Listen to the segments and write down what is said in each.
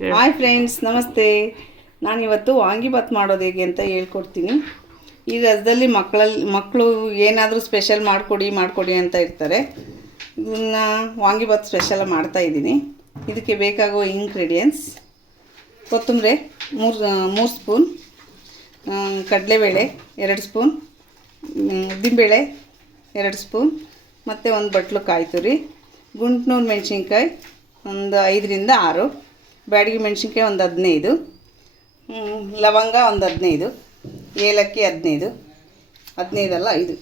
Hi friends, ನಮಸ್ತೆ. ನಾನಿವತ್ತು ವಾಂಗಿಬಾತ್ ಮಾಡೋದು ಹೇಗೆ ಅಂತ ಹೇಳ್ಕೊಡ್ತೀನಿ. ಈ ರಸದಲ್ಲಿ ಮಕ್ಕಳು ಏನಾದರೂ ಸ್ಪೆಷಲ್ ಮಾಡಿಕೊಡಿ ಅಂತ ಇರ್ತಾರೆ. ಇದನ್ನು ವಾಂಗಿಬಾತ್ ಸ್ಪೆಷಲ್ ಮಾಡ್ತಾಯಿದ್ದೀನಿ. ಇದಕ್ಕೆ ಬೇಕಾಗುವ ಇಂಗ್ರೀಡಿಯೆಂಟ್ಸ್: ಕೊತ್ತಂಬರಿ 3 ಸ್ಪೂನ್, ಕಡಲೆಬೇಳೆ 2 ಸ್ಪೂನ್, ಉದ್ದಿನಬೇಳೆ 2 ಸ್ಪೂನ್, ಮತ್ತು ಒಂದು ಬಟ್ಲು ಕಾಯಿ ತುರಿ, ಗುಂಟ್ನೂರು ಮೆಣಸಿನ್ಕಾಯಿ ಒಂದು 5ರಿಂದ 6, ಬ್ಯಾಡಗಿ ಮೆಣಸಿನ್ಕಾಯಿ ಒಂದು 15, ಲವಂಗ ಒಂದು 15, ಏಲಕ್ಕಿ 15 ಅಲ್ಲ 5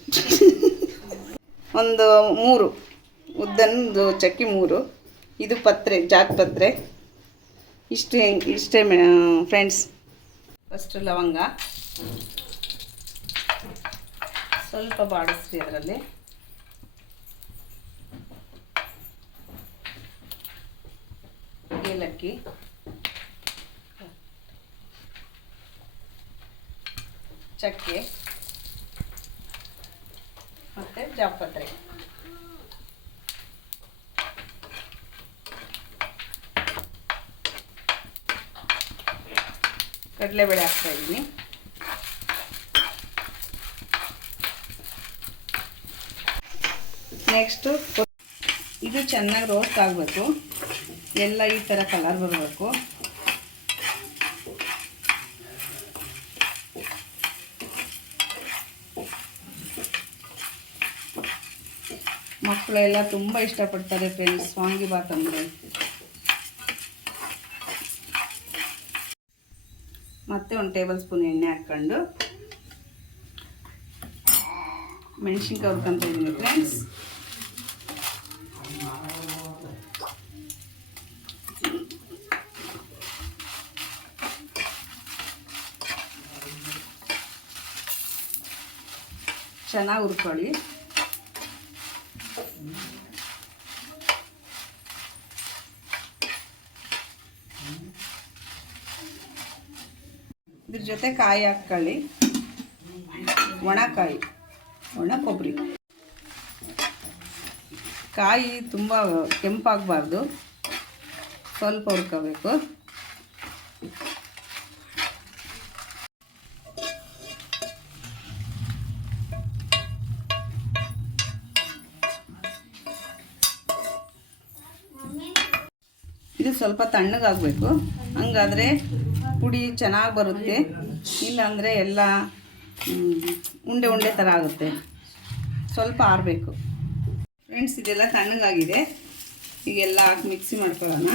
ಒಂದು 3 ಉದ್ದನದು ಚಕ್ಕಿ 3, ಇದು ಪತ್ರೆ, ಜಾತ್ಪತ್ರೆ. ಇಷ್ಟೇ ಫ್ರೆಂಡ್ಸ್. ಫಸ್ಟು ಲವಂಗ ಸ್ವಲ್ಪ ಬಾಡಿಸ್ರಿ, ಅದರಲ್ಲಿ ಏಲಕ್ಕಿ, ಚಕ್ಕೆ ಮತ್ತು ಜಾಪತ್ರೆ. ಕಡಲೆಬೇಳೆ ಹಾಕ್ತಾಯಿದ್ದೀನಿ. ನೆಕ್ಸ್ಟು ಇದು ಚೆನ್ನಾಗಿ ರೋಸ್ಟ್ ಆಗಬೇಕು, ಎಲ್ಲ ಈ ಥರ ಕಲರ್ ಬರಬೇಕು. ಮಕ್ಕಳೆಲ್ಲ ತುಂಬ ಇಷ್ಟಪಡ್ತಾರೆ ಫ್ರೆಂಡ್ಸ್ ವಾಂಗಿಬಾತ್ ಅಂದರೆ. ಮತ್ತು 1 ಟೇಬಲ್ ಸ್ಪೂನ್ ಎಣ್ಣೆ ಹಾಕ್ಕೊಂಡು ಮೆಣಸಿನ್ಕಾಯಿ ಹುರ್ಕೊಂತ ಇದ್ದೀನಿ ಫ್ರೆಂಡ್ಸ್. ಚೆನ್ನಾಗಿ ಹುರ್ಕೊಳ್ಳಿ. ಇದ್ರ ಜೊತೆ ಕಾಯಿ ಹಾಕ್ಕೊಳ್ಳಿ, ಒಣಕಾಯಿ, ಒಣ ಕೊಬ್ಬರಿ. ಕಾಯಿ ತುಂಬ ಕೆಂಪಾಗಬಾರ್ದು, ಸ್ವಲ್ಪ ಹುರ್ಕೋಬೇಕು. ಇದು ಸ್ವಲ್ಪ ತಣ್ಣಗಾಗಬೇಕು, ಹಂಗಾದರೆ ಪುಡಿ ಚೆನ್ನಾಗಿ ಬರುತ್ತೆ. ಇಲ್ಲಾಂದರೆ ಎಲ್ಲ ಉಂಡೆ ಥರ ಆಗುತ್ತೆ. ಸ್ವಲ್ಪ ಆರಬೇಕು ಫ್ರೆಂಡ್ಸ್. ಇದೆಲ್ಲ ತಣ್ಣಗಾಗಿದೆ, ಈಗೆಲ್ಲ ಹಾಕಿ ಮಿಕ್ಸಿ ಮಾಡ್ಕೊಳ್ಳೋಣ.